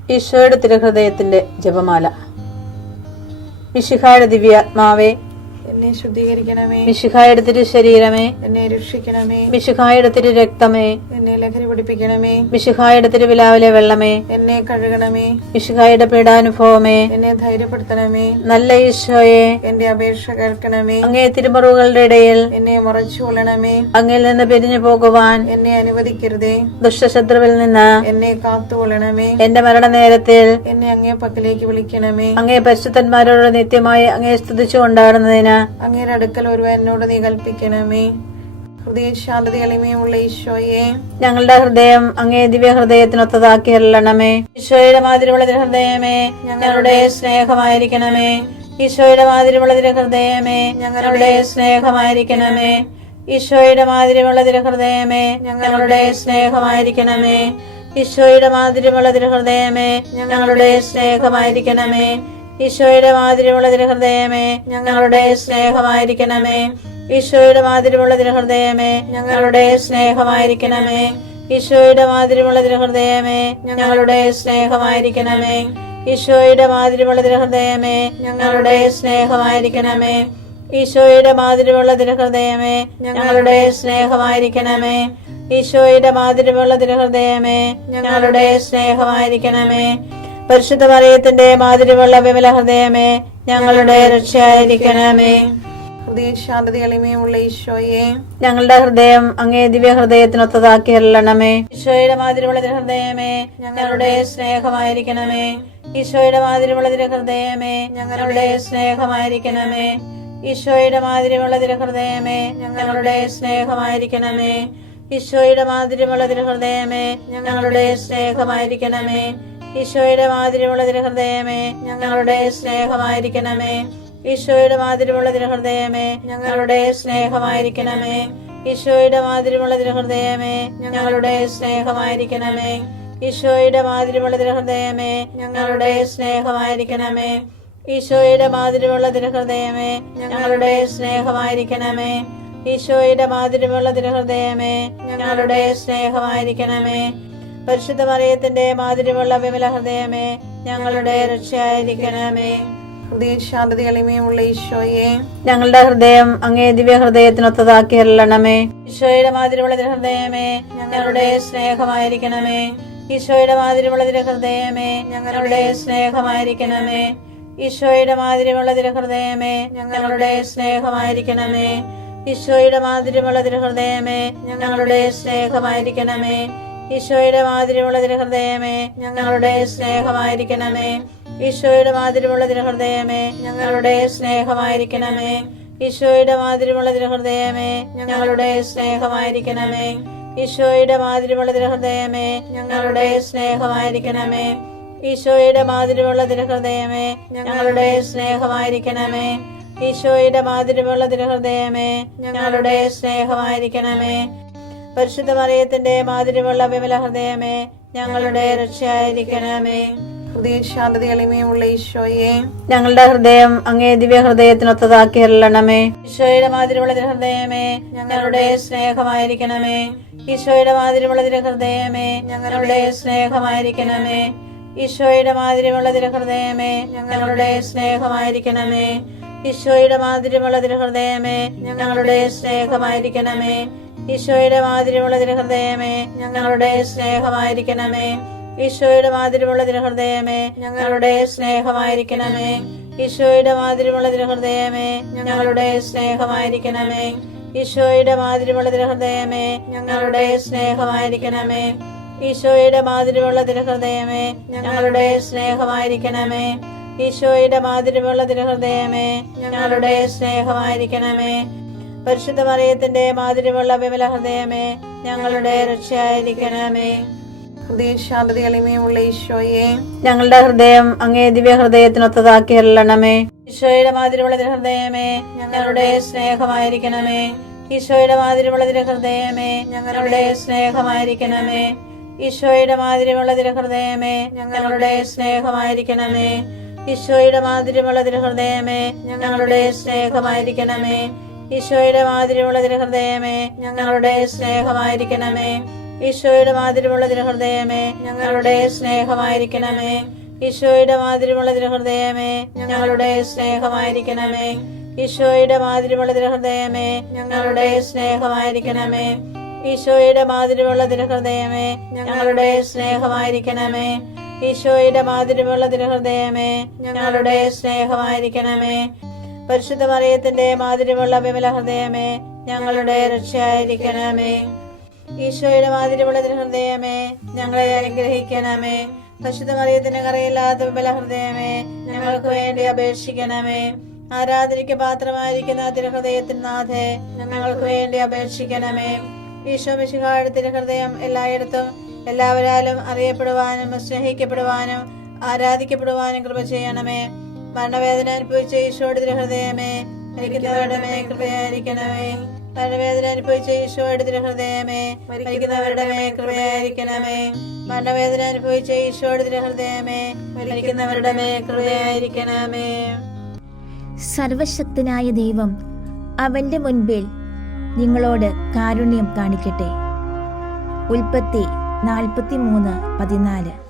ഈശോയുടെ തിരുഹൃദയത്തിന്റെ ജപമാല. മിശിഹായുടെ ദിവ്യാത്മാവേ, എന്നെ ശുദ്ധീകരിക്കണമേ. മിശിഹായുടെ തിരു ശരീരമേ, എന്നെ രക്ഷിക്കണമേ. മിശിഹായുടെ തിരു രക്തമേ, എന്നെ ലഹരി പിടിപ്പിക്കണമേ. മിശിഹായുടെ തിരുവിലാവിലെ വെള്ളമേ, എന്നെ കഴുകണമേ. മിശിഹായുടെ പീഡാനുഭവമേ, എന്നെ ധൈര്യപ്പെടുത്തണമേ. നല്ല ഈശോയെ, എന്റെ അപേക്ഷ കേൾക്കണമേ. അങ്ങേ തിരുമുറിവുകളുടെ ഇടയിൽ എന്നെ മറച്ചു കൊള്ളണമേ. അങ്ങിൽ നിന്ന് പിരിഞ്ഞു പോകുവാൻ എന്നെ അനുവദിക്കരുതേ. ദുഷ്ടശത്രുവിൽ നിന്ന് എന്നെ കാത്തുകൊള്ളണമേ. എന്റെ മരണനേരത്തിൽ എന്നെ അങ്ങേ പക്കലേക്ക് വിളിക്കണമേ. അങ്ങേ പരിശുദ്ധന്മാരോട് നിത്യമായി അങ്ങേ സ്തുതിച്ചു കൊണ്ടാടുന്നതിന് അങ്ങയുടെ അടുക്കൽ ഒരുവൻ എന്നോട് നീ കൽപ്പിക്കണമേ. ഹൃദയ ശാന്തത എളിമയുള്ള ഈശോയെ, ഞങ്ങളുടെ ഹൃദയം അങ്ങേ ദിവ്യ ഹൃദയത്തിനൊത്തതാക്കി അരുളണമേ. ഈശോയുടെ മാതിരിയുള്ള ഹൃദയമേ, ഞങ്ങളുടെ സ്നേഹമായിരിക്കണമേ. ഈശോയുടെ മാതിരിയുള്ള ഹൃദയമേ, ഞങ്ങളുടെ സ്നേഹമായിരിക്കണമേ. ഈശോയുടെ മാതിരിയുള്ള ഹൃദയമേ, ഞങ്ങളുടെ സ്നേഹമായിരിക്കണമേ. ഈശോയുടെ മാതിരിയുള്ള ഹൃദയമേ, ഞങ്ങളുടെ സ്നേഹമായിരിക്കണമേ. ഈശോയുടെ മാതിരിയുള്ള ഹൃദയമേ, ഞങ്ങളുടെ സ്നേഹമായിരിക്കണമേ. ഈശോയുടെ മാതിരിയുള്ള ഹൃദയമേ, ഞങ്ങളുടെ സ്നേഹമായിരിക്കണമേ. ഈശോയുടെ മാതിരിയുള്ള ഹൃദയമേ, ഞങ്ങളുടെ സ്നേഹമായിരിക്കണമേ. ഈശോയുടെ മാതിരിയുള്ള ഹൃദയമേ, ഞങ്ങളുടെ സ്നേഹമായിരിക്കണമേ. ഈശോയുടെ മാതിരിയുള്ള ഹൃദയമേ, ഞങ്ങളുടെ സ്നേഹമായിരിക്കണമേ. ഈശോയുടെ മാതിരിയുള്ള ഹൃദയമേ, ഞങ്ങളുടെ സ്നേഹമായിരിക്കണമേ. പരിശുദ്ധ മറിയത്തിന്റെ മാതിരിയുള്ള വിമല ഹൃദയമേ, ഞങ്ങളുടെ രക്ഷയായിരിക്കണമേ. ഹൃദയ ശാന്തത എളിമയുള്ള ഈശോയെ, ഞങ്ങളുടെ ഹൃദയം അങ്ങേ ദിവ്യ ഹൃദയത്തിനൊത്തതാക്കി അരുളണമേ. ഈശോയുടെ മാതിരിയുള്ള ഹൃദയമേ, ഞങ്ങളുടെ സ്നേഹമായിരിക്കണമേ. ഈശോയുടെ മാതിരിയുള്ള ഹൃദയമേ, ഞങ്ങളുടെ സ്നേഹമായിരിക്കണമേ. ഈശോയുടെ മാതിരിയുള്ള ഹൃദയമേ, ഞങ്ങളുടെ സ്നേഹമായിരിക്കണമേ. ഈശോയുടെ മാതിരിയുള്ള ഹൃദയമേ, ഞങ്ങളുടെ സ്നേഹമായിരിക്കണമേ. ഈശോയുടെ മാതിരിയുള്ള ഹൃദയമേ, ഞങ്ങളുടെ സ്നേഹമായിരിക്കണമേ. ഈശോയുടെ മാതിരിയുള്ള ഹൃദയമേ, ഞങ്ങളുടെ സ്നേഹമായിരിക്കണമേ. ഈശോയുടെ മാതിരിയുള്ള ഹൃദയമേ, ഞങ്ങളുടെ സ്നേഹമായിരിക്കണമേ. ഈശോയുടെ മാതിരിയുള്ള ഹൃദയമേ, ഞങ്ങളുടെ സ്നേഹമായിരിക്കണമേ. ഈശോയുടെ മാതിരിയുള്ള ഹൃദയമേ, ഞങ്ങളുടെ സ്നേഹമായിരിക്കണമേ. ഈശോയുടെ മാതിരിയുള്ള ഹൃദയമേ, ഞങ്ങളുടെ സ്നേഹമായിരിക്കണമേ. പരിശുദ്ധ മറിയത്തിന്റെ മാതിരിയുള്ള വിമല ഹൃദയമേ, ഞങ്ങളുടെ രക്ഷയായിരിക്കണമേ. ഹൃദയ ശാന്തത എളിമയുള്ള ഈശോയെ, ഞങ്ങളുടെ ഹൃദയം അങ്ങേ ദിവ്യ ഹൃദയത്തിനൊത്തതാക്കി അരുളണമേ. ഈശോയുടെ മാതിരിയുള്ള ഹൃദയമേ, ഞങ്ങളുടെ സ്നേഹമായിരിക്കണമേ. ഈശോയുടെ മാതിരിയുള്ള ഹൃദയമേ, ഞങ്ങളുടെ സ്നേഹമായിരിക്കണമേ. ഈശോയുടെ മാതിരിയുള്ള ഹൃദയമേ, ഞങ്ങളുടെ സ്നേഹമായിരിക്കണമേ. ഈശോയുടെ മാതിരിയുള്ള ഹൃദയമേ, ഞങ്ങളുടെ സ്നേഹമായിരിക്കണമേ. ഈശോയുടെ മാതിരിയുള്ള ഹൃദയമേ, ഞങ്ങളുടെ സ്നേഹമായിരിക്കണമേ. ഈശോയുടെ മാതിരിയുള്ള ഹൃദയമേ, ഞങ്ങളുടെ സ്നേഹമായിരിക്കണമേ. ഈശോയുടെ മാതിരിയുള്ള ഹൃദയമേ, ഞങ്ങളുടെ സ്നേഹമായിരിക്കണമേ. ഈശോയുടെ മാതിരിയുള്ള ഹൃദയമേ, ഞങ്ങളുടെ സ്നേഹമായിരിക്കണമേ. ഈശോയുടെ മാതിരിയുള്ള ഹൃദയമേ, ഞങ്ങളുടെ സ്നേഹമായിരിക്കണമേ. ഈശോയുടെ മാതിരിയുള്ള ഹൃദയമേ, ഞങ്ങളുടെ സ്നേഹമായിരിക്കണമേ. പരിശുദ്ധ മറിയത്തിന്റെ മാതിരിയുള്ള വിമല ഹൃദയമേ, ഞങ്ങളുടെ രക്ഷയായിരിക്കണമേ. ഹൃദയ ശാന്തത എളിമയുള്ള ഈശോയെ, ഞങ്ങളുടെ ഹൃദയം അങ്ങേ ദിവ്യ ഹൃദയത്തിനൊത്തതാക്കി അരുളണമേ. ഈശോയുടെ മാതിരിയുള്ള ഹൃദയമേ, ഞങ്ങളുടെ സ്നേഹമായിരിക്കണമേ. ഈശോയുടെ മാതിരിയുള്ള ഹൃദയമേ, ഞങ്ങളുടെ സ്നേഹമായിരിക്കണമേ. ഈശോയുടെ മാതിരിയുള്ള ഹൃദയമേ, ഞങ്ങളുടെ സ്നേഹമായിരിക്കണമേ. ഈശോയുടെ മാതിരിയുള്ള ഹൃദയമേ, ഞങ്ങളുടെ സ്നേഹമായിരിക്കണമേ. ഈശോയുടെ മാതിരിയുള്ള ഹൃദയമേ, ഞങ്ങളുടെ സ്നേഹമായിരിക്കണമേ. ഈശോയുടെ മാതിരിയുള്ള ഹൃദയമേ, ഞങ്ങളുടെ സ്നേഹമായിരിക്കണമേ. ഈശോയുടെ മാതിരിയുള്ള ഹൃദയമേ, ഞങ്ങളുടെ സ്നേഹമായിരിക്കണമേ. ഈശോയുടെ മാതിരിയുള്ള ഹൃദയമേ, ഞങ്ങളുടെ സ്നേഹമായിരിക്കണമേ. ഈശോയുടെ മാതിരിയുള്ള ഹൃദയമേ, ഞങ്ങളുടെ സ്നേഹമായിരിക്കണമേ. ഈശോയുടെ മാതിരിയുള്ള ഹൃദയമേ, ഞങ്ങളുടെ സ്നേഹമായിരിക്കണമേ. പരിശുദ്ധ മറിയത്തിന്റെ മാതിരിയുള്ള വിമല ഹൃദയമേ, ഞങ്ങളുടെ രക്ഷയായിരിക്കണമേ. ഹൃദയ ശാന്തത എളിമയുള്ള ഈശോയെ, ഞങ്ങളുടെ ഹൃദയം അങ്ങേ ദിവ്യ ഹൃദയത്തിനൊത്തതാക്കി അരുളണമേ. ഈശോയുടെ മാതിരിയുള്ള ഹൃദയമേ, ഞങ്ങളുടെ സ്നേഹമായിരിക്കണമേ. ഈശോയുടെ മാതിരിയുള്ള ഹൃദയമേ, ഞങ്ങളുടെ സ്നേഹമായിരിക്കണമേ. ഈശോയുടെ മാതിരിയുള്ള ഹൃദയമേ, ഞങ്ങളുടെ സ്നേഹമായിരിക്കണമേ. ഈശോയുടെ മാതിരിയുള്ള ഹൃദയമേ, ഞങ്ങളുടെ സ്നേഹമായിരിക്കണമേ. ഈശോയുടെ മാതിരിയുള്ള ഹൃദയമേ, ഞങ്ങളുടെ സ്നേഹമായിരിക്കണമേ. ഈശോയുടെ മാതിരിയുള്ള തിരുഹൃദയമേ ഞങ്ങളുടെ സ്നേഹമായിരിക്കണമേ. ഈശോയുടെ മാതിരിയുള്ള തിരുഹൃദയമേ ഞങ്ങളുടെ സ്നേഹമായിരിക്കണമേ. ഈശോയുടെ മാതിരിയുള്ള തിരുഹൃദയമേ ഞങ്ങളുടെ സ്നേഹമായിരിക്കണമേ. ഈശോയുടെ മാതിരിയുള്ള തിരുഹൃദയമേ ഞങ്ങളുടെ സ്നേഹമായിരിക്കണമേ. ഈശോയുടെ മാതിരിയുള്ള തിരുഹൃദയമേ ഞങ്ങളുടെ സ്നേഹമായിരിക്കണമേ. പരിശുദ്ധ മറിയത്തിന്റെ മാതിരിയുള്ള വിമല ഹൃദയമേ ഞങ്ങളുടെ രക്ഷയായിരിക്കണമേ. ഈശോയുടെ മാതിരിയുള്ള തിരുഹൃദയമേ ഞങ്ങളെ അനുഗ്രഹിക്കണമേ. പരിശുദ്ധ മറിയത്തിന് കറയില്ലാത്ത വിമല ഹൃദയമേ ഞങ്ങൾക്ക് വേണ്ടി അപേക്ഷിക്കണമേ. ആരാധനയ്ക്ക് പാത്രമായിരിക്കുന്ന തിരുഹൃദയത്തിന് നാഥേ ഞങ്ങൾക്ക് വേണ്ടി അപേക്ഷിക്കണമേ. ഈശോ മിശിഹായുടെ തിരുഹൃദയം എല്ലായിടത്തും എല്ലാവരാലും അറിയപ്പെടുവാനും സ്നേഹിക്കപ്പെടുവാനും ആരാധിക്കപ്പെടുവാനും കൃപ ചെയ്യണമേ. മരണവേദന അനുഭവിച്ച ഈശോയുടെ തിരുഹൃദയമേ മരിക്കുന്നവരുടെ മേൽ കൃപയായിരിക്കണമേ. മരണവേദന അനുഭവിച്ച ഈശോയുടെ തിരുഹൃദയമേ മരിക്കുന്നവരുടെ മേൽ കൃപയായിരിക്കണമേ. മരണവേദന അനുഭവിച്ച ഈശോയുടെ തിരുഹൃദയമേ മരിക്കുന്നവരുടെ മേൽ കൃപയായിരിക്കണമേ. സർവശക്തനായ ദൈവം അവന്റെ മുൻപിൽ നിങ്ങളോട് കാരുണ്യം കാണിക്കട്ടെ. ഉൽപ്പത്തി 43:14.